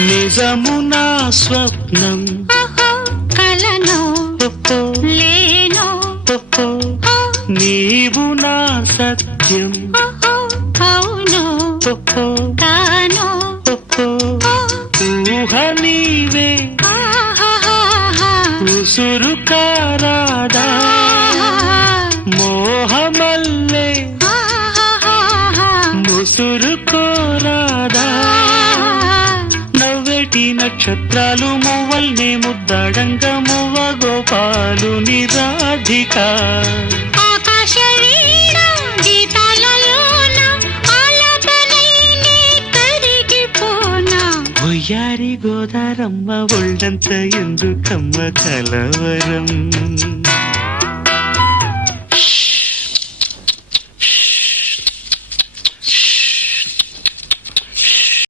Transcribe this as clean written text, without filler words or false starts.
నిజమునా స్వప్నం కలను లేను నీవు నా సత్యం అవును తాను ఊహ నీవే ఉసురు కారాదా మోహమల్లే ముసురు కోరాదా నవ్వేటి నక్షత్రాలు మువ్వల్ని ముద్దాడంగ మువ్వ గోపాలు నిరాధిక ఒయ్యారి గోదారమ్మ ఒళ్ళంత ఎందుకమ్మ కలవరం